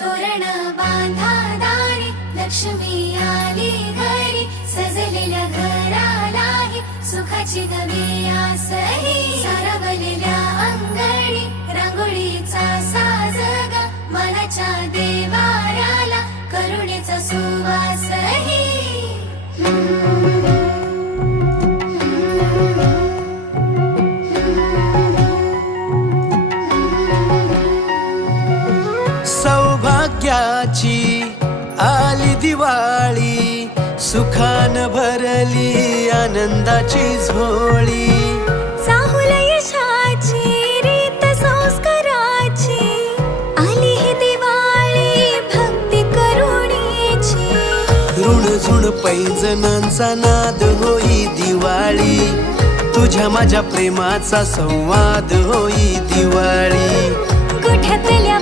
तोरण बांधा दारी, लक्ष्मी आली घरी, सजलेल्या घरालाही सुखाची गवी आसही. सारवलेल्या अंगणी रांगोळीचा साजगा, मनाच्या देवाऱ्याला करुणेचा सुवासही. सौभाग्याची आली दिवाळी, सुखान भरली आनंदाची झोळी. चाहुल यशाची रीत संस्काराची, आली ही दिवाळी भक्ती करुणेची. ऋणझुण पैंजणांचा नाद होई दिवाळी, तुझ्या माझ्या प्रेमाचा संवाद होई दिवाळी. गोठ्यातल्या